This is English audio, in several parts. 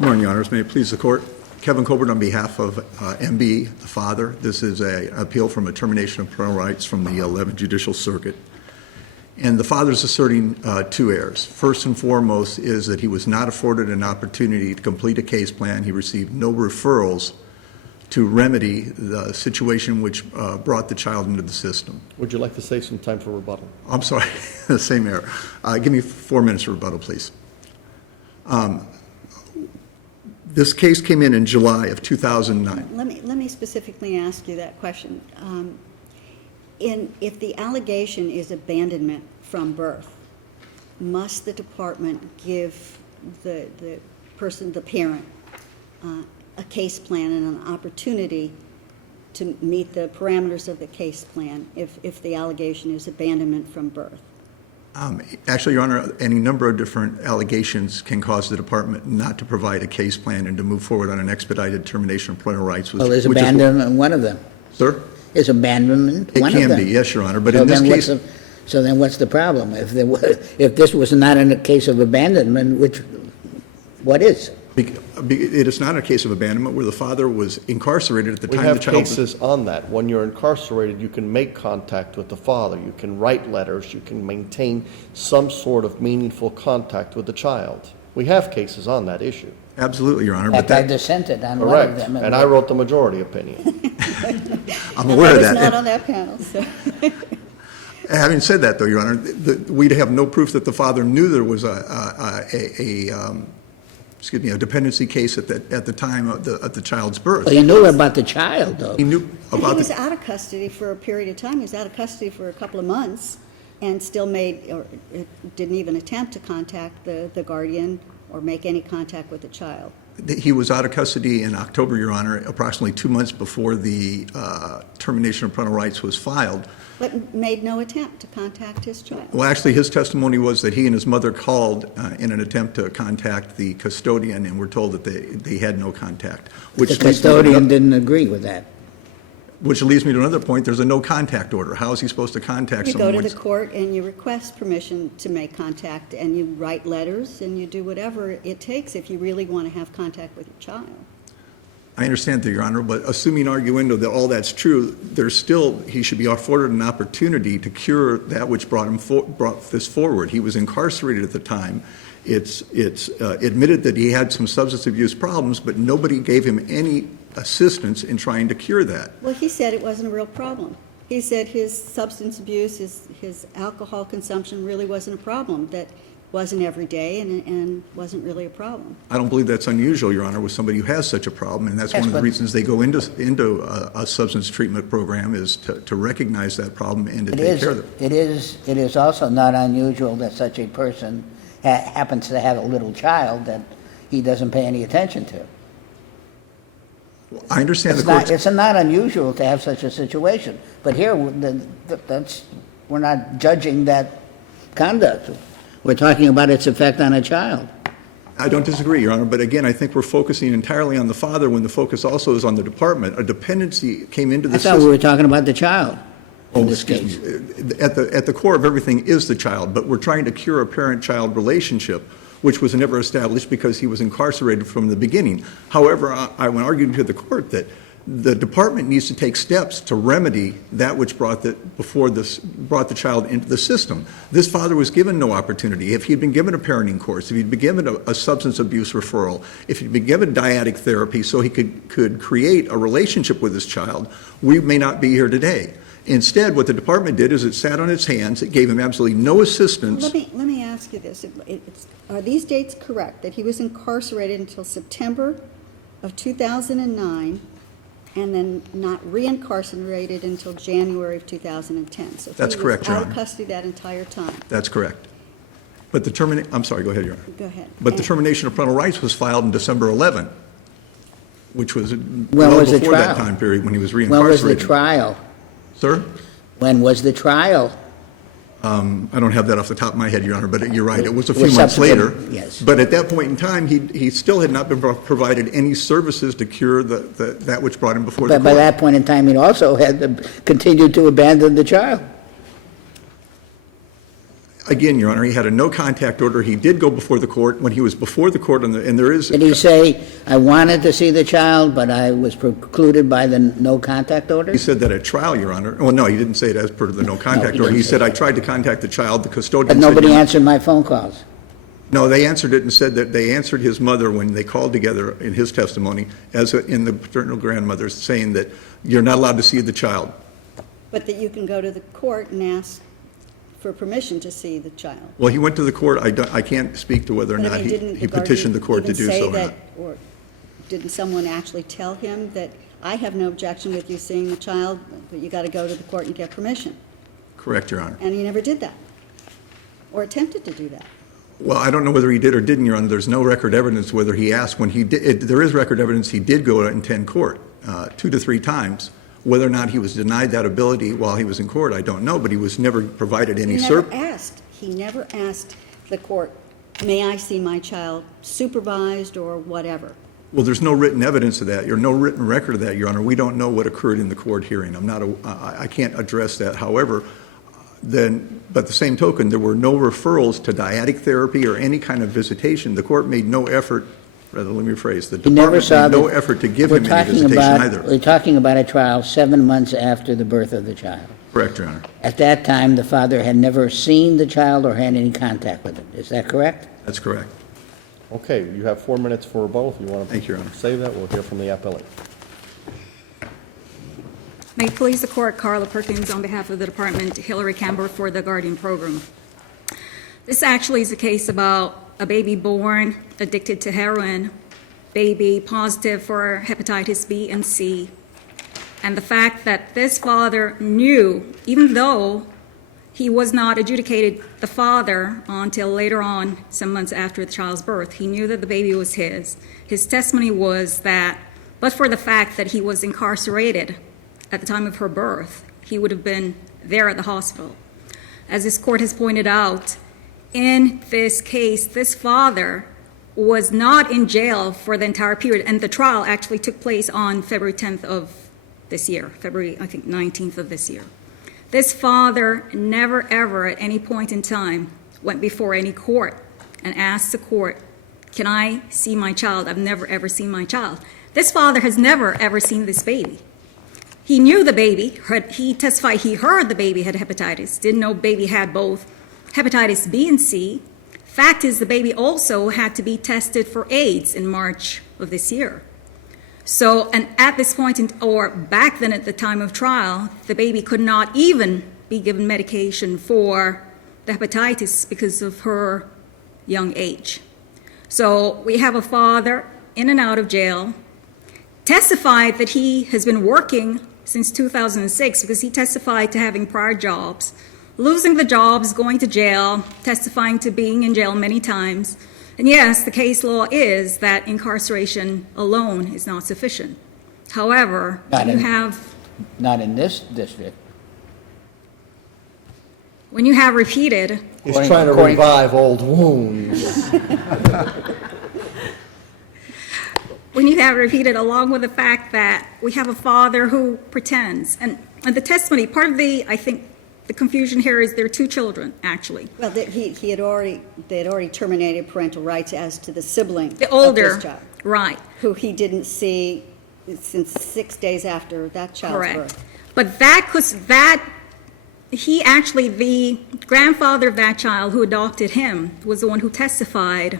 Good morning, Your Honors. May it please the Court. Kevin Kambour on behalf of MB, the father. This is an appeal from a termination of parental rights from the 11th Judicial Circuit. And the father is asserting two errors. First and foremost is that he was not afforded an opportunity to complete a case plan. He received no referrals to remedy the situation which brought the child into the system. Would you like to save some time for rebuttal? I'm sorry, the same error. Give me 4 minutes for rebuttal, please. This case came in July of 2009. Let me specifically ask you that question. If the allegation is abandonment from birth, must the department give the person, the parent, a case plan and an opportunity to meet the parameters of the case plan if the allegation is abandonment from birth? Actually, Your Honor, any number of different allegations can cause the department not to provide a case plan and to move forward on an expedited termination of parental rights. Well, is abandonment one of them? Sir? Is abandonment one of them? It can be, yes, Your Honor, but in this case... So then what's the problem? If this was not in a case of abandonment, what is? It is not a case of abandonment where the father was incarcerated at the time the child... We have cases on that. When you're incarcerated, you can make contact with the father. You can write letters. You can maintain some sort of meaningful contact with the child. We have cases on that issue. Absolutely, Your Honor. But I dissented on one of them. And I wrote the majority opinion. I'm aware of that. I was not on that panel, so... Having said that, though, Your Honor, we'd have no proof that the father knew there was a dependency case at the time of the child's birth. Well, he knew about the child, though. He knew about he was out of custody for a period of time. He was out of custody for a couple of months and still didn't even attempt to contact the guardian or make any contact with the child. He was out of custody in October, Your Honor, approximately 2 months before the termination of parental rights was filed. But made no attempt to contact his child. Well, actually, his testimony was that he and his mother called in an attempt to contact the custodian and were told that they had no contact. The custodian didn't agree with that. Which leads me to another point. There's a no contact order. How is he supposed to contact someone? You go to the court and you request permission to make contact and you write letters and you do whatever it takes if you really want to have contact with your child. I understand that, Your Honor, but assuming arguendo that all that's true, he should be afforded an opportunity to cure that which brought this forward. He was incarcerated at the time. It's admitted that he had some substance abuse problems, but nobody gave him any assistance in trying to cure that. Well, he said it wasn't a real problem. He said his substance abuse, his alcohol consumption really wasn't a problem, that wasn't every day and wasn't really a problem. I don't believe that's unusual, Your Honor, with somebody who has such a problem, and that's one of the reasons they go into a substance treatment program is to recognize that problem and to take care of it. It is also not unusual that such a person happens to have a little child that he doesn't pay any attention to. I understand it's not unusual to have such a situation, but here we're not judging that conduct. We're talking about its effect on a child. I don't disagree, Your Honor, but again, I think we're focusing entirely on the father when the focus also is on the department. A dependency came into the system. I thought we were talking about the child in this case. At the core of everything is the child, but we're trying to cure a parent-child relationship, which was never established because he was incarcerated from the beginning. However, I would argue to the court that the department needs to take steps to remedy that which brought the child into the system. This father was given no opportunity. If he'd been given a parenting course, if he'd been given a substance abuse referral, if he'd been given dyadic therapy so he could create a relationship with his child, we may not be here today. Instead, what the department did is it sat on its hands. It gave him absolutely no assistance. Let me ask you this. Are these dates correct, that he was incarcerated until September of 2009 and then not reincarcerated until January of 2010? So that's correct, Your Honor. He was out of custody that entire time. That's correct. But I'm sorry, go ahead, Your Honor. Go ahead. But the termination of parental rights was filed in December 11, which was well before that time period when he was reincarcerated. When was the trial? Sir? When was the trial? I don't have that off the top of my head, Your Honor, but you're right. It was a few months later. Yes. But at that point in time, he still had not been provided any services to cure that which brought him before the court. But by that point in time, he also had continued to abandon the child. Again, Your Honor, he had a no-contact order. He did go before the court. When he was before the court, and there is... Did he say, I wanted to see the child, but I was precluded by the no-contact order? He said that at trial, Your Honor. Well, no, he didn't say it as per the no-contact he order. didn't He say said, I that. tried to contact the child. The custodian But said... nobody no. answered my phone calls. No, they answered it and said that they answered his mother when they called together in his testimony, in the paternal grandmother's, saying that you're not allowed to see the child. But that you can go to the court and ask for permission to see the child. Well, he went to the court. I can't speak to whether or But I not mean, didn't he the guardian petitioned the court to even do say so or that- not. Or didn't someone actually tell him that, I have no objection with you seeing the child, but you got to go to the court and get permission? Correct, Your Honor. And he never did that, or attempted to do that. Well, I don't know whether he did or didn't, Your Honor. There's no record evidence whether he asked. When he did, there is record evidence he did go and attend court 2 to 3 times. Whether or not he was denied that ability while he was in court, I don't know, but he was never provided any He never asked the court, may I see my child supervised or whatever? Well, there's no written evidence of that. There's no written record of that, Your Honor. We don't know what occurred in the court hearing. I can't address that. However, but the same token, there were no referrals to dyadic therapy or any kind of visitation. The court made no effort, rather, let me rephrase, the He never department saw made no the- effort to give We're him any talking visitation about- either. We're talking about a trial 7 months after the birth of the child. Correct, Your Honor. At that time, the father had never seen the child or had any contact with it. Is that correct? That's correct. Okay, you have 4 minutes for rebuttal. If you want to Thank you, Your Honor. save that, we'll hear from the appellant. May it please the Court, Karla Perkins on behalf of the Department, Hillary Kambour for the Guardian Program. This actually is a case about a baby born addicted to heroin, baby positive for hepatitis B and C, and the fact that this father knew, even though he was not adjudicated the father until later on, some months after the child's birth, he knew that the baby was his. His testimony was that, but for the fact that he was incarcerated at the time of her birth, he would have been there at the hospital. As this court has pointed out, in this case, this father was not in jail for the entire period, and the trial actually took place on February 10th of this year, February, I think, 19th of this year. This father never, ever, at any point in time, went before any court and asked the court, can I see my child? I've never, ever seen my child. This father has never, ever seen this baby. He knew the baby. He testified he heard the baby had hepatitis, didn't know baby had both hepatitis B and C. Fact is, the baby also had to be tested for AIDS in March of this year. So, and at this point, or back then at the time of trial, the baby could not even be given medication for the hepatitis because of her young age. So we have a father in and out of jail, testified that he has been working since 2006 because he testified to having prior jobs, losing the jobs, going to jail, testifying to being in jail many times. And yes, the case law is that incarceration alone is not sufficient. However, Not you in- have, Not in this district. when you have repeated, He's According- trying to according- revive old wounds. when you have repeated, along with the fact that we have a father who pretends, and the testimony, part of the, I think, the confusion here is there are 2 children, actually. Well, they had already terminated parental rights as to the sibling The of older, this child, right, who he didn't see since 6 days after that child's correct. birth. But he actually, the grandfather of that child who adopted him was the one who testified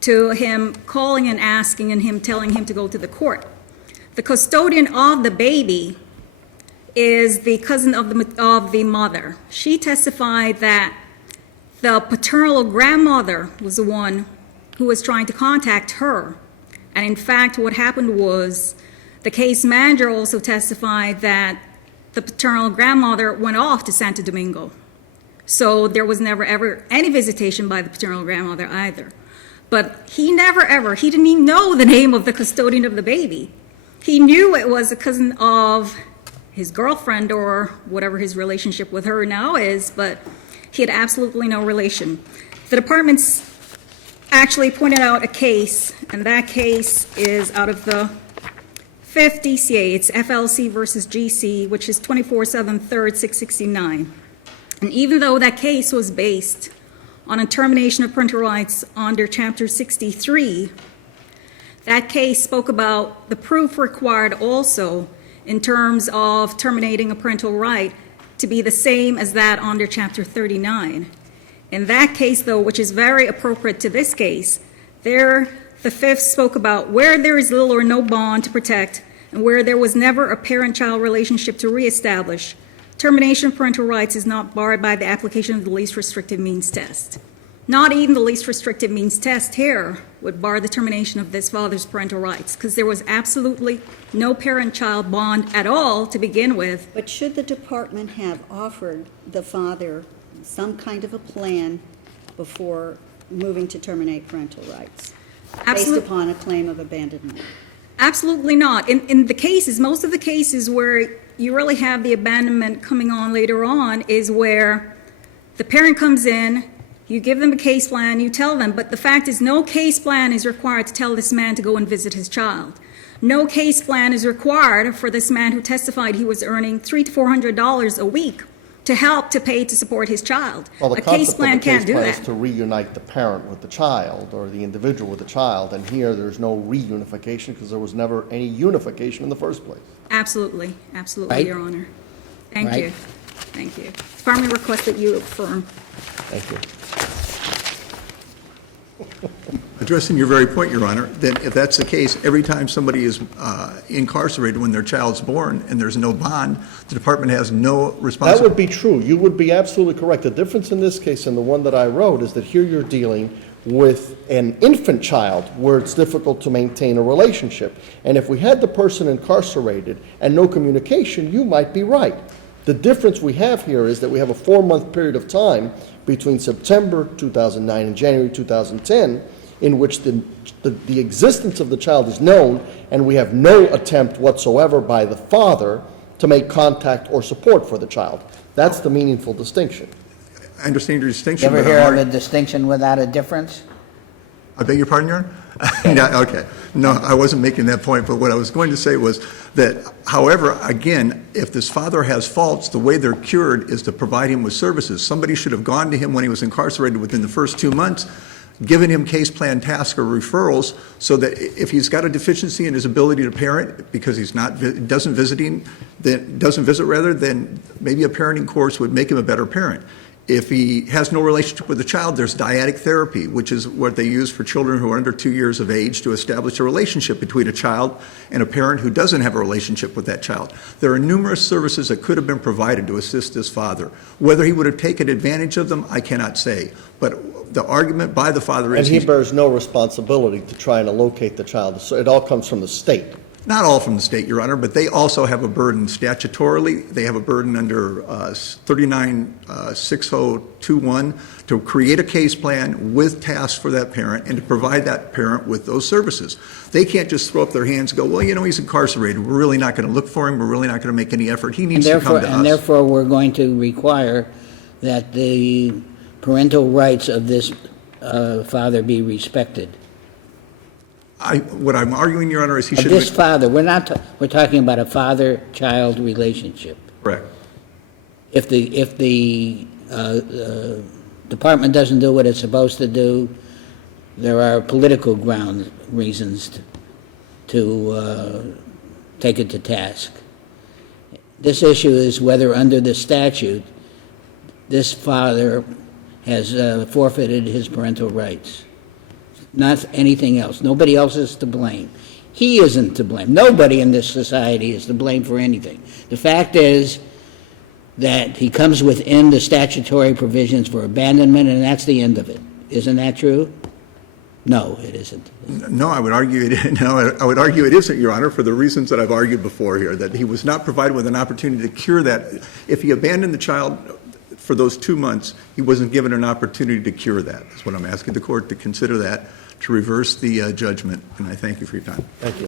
to him calling and asking and him telling him to go to the court. The custodian of the baby is the cousin of the mother. She testified that the paternal grandmother was the one who was trying to contact her. And in fact, what happened was the case manager also testified that the paternal grandmother went off to Santo Domingo. So there was never ever any visitation by the paternal grandmother either. But he didn't even know the name of the custodian of the baby. He knew it was a cousin of his girlfriend or whatever his relationship with her now is, but he had absolutely no relation. The department's actually pointed out a case, and that case is out of the 5th DCA. It's FLC versus GC, which is 24/7, 3rd, 669. And even though that case was based on a termination of parental rights under Chapter 63, that case spoke about the proof required also in terms of terminating a parental right to be the same as that under Chapter 39. In that case, though, which is very appropriate to this case, there the Fifth spoke about where there is little or no bond to protect and where there was never a parent-child relationship to reestablish, termination of parental rights is not barred by the application of the least restrictive means test. Not even the least restrictive means test here would bar the termination of this father's parental rights, because there was absolutely no parent-child bond at all to begin with. But should the department have offered the father some kind of a plan before moving to terminate parental rights? Based upon a claim of abandonment? Absolutely not. In the cases, most of the cases where you really have the abandonment coming on later on is where the parent comes in, you give them a case plan, you tell them, but the fact is no case plan is required to tell this man to go and visit his child. No case plan is required for this man who testified he was earning $300 to $400 a week to help to pay to support his child. Well, A case plan can't do is that. to reunite the parent with the child or the individual with the child, and here there's no reunification because there was never any unification in the first place. Absolutely, absolutely, Right. Your Honor. Thank Right. you. Thank you. Department requests that you affirm. Thank you. Addressing your very point, Your Honor, then if that's the case, every time somebody is incarcerated when their child's born and there's no bond, the department has no That responsibility. would be true. You would be absolutely correct. The difference in this case and the one that I wrote is that here you're dealing with an infant child where it's difficult to maintain a relationship. And if we had the person incarcerated and no communication, you might be right. The difference we have here is that we have a 4-month period of time between September 2009 and January 2010 in which the existence of the child is known, and we have no attempt whatsoever by the father to make contact or support for the child. That's the meaningful distinction. I understand your You distinction. ever but hear I'm of a distinction without a difference? I beg your pardon, Your Honor? No, okay. No, I wasn't making that point, but what I was going to say was that, however, again, if this father has faults, the way they're cured is to provide him with services. Somebody should have gone to him when he was incarcerated within the first 2 months, given him case plan tasks or referrals, so that if he's got a deficiency in his ability to parent because he's not doesn't visit rather, then maybe a parenting course would make him a better parent. If he has no relationship with the child, there's dyadic therapy, which is what they use for children who are under 2 years of age to establish a relationship between a child and a parent who doesn't have a relationship with that child. There are numerous services that could have been provided to assist this father. Whether he would have taken advantage of them, I cannot say. But the argument by the father And is he bears no responsibility to try and locate the child. So it all comes from the state. not all from the state, Your Honor, but they also have a burden statutorily. They have a burden under 396021 to create a case plan with tasks for that parent and to provide that parent with those services. They can't just throw up their hands and go, well, you know, he's incarcerated. We're really not going to look for him. We're really not going to make any effort. He needs to come to us. And therefore, we're going to require that the parental rights of this father be respected. What I'm arguing, Your Honor, is he Of should this have... father, we're talking about a father-child relationship. Correct. If the department doesn't do what it's supposed to do, there are political reasons to take it to task. This issue is whether under the statute, this father has forfeited his parental rights. Not anything else. Nobody else is to blame. He isn't to blame. Nobody in this society is to blame for anything. The fact is that he comes within the statutory provisions for abandonment, and that's the end of it. Isn't that true? No, it isn't. No, I would argue it isn't, Your Honor, for the reasons that I've argued before here, that he was not provided with an opportunity to cure that. If he abandoned the child for those 2 months, he wasn't given an opportunity to cure that. That's what I'm asking the court to consider, that, to reverse the judgment, and I thank you for your time. Thank you.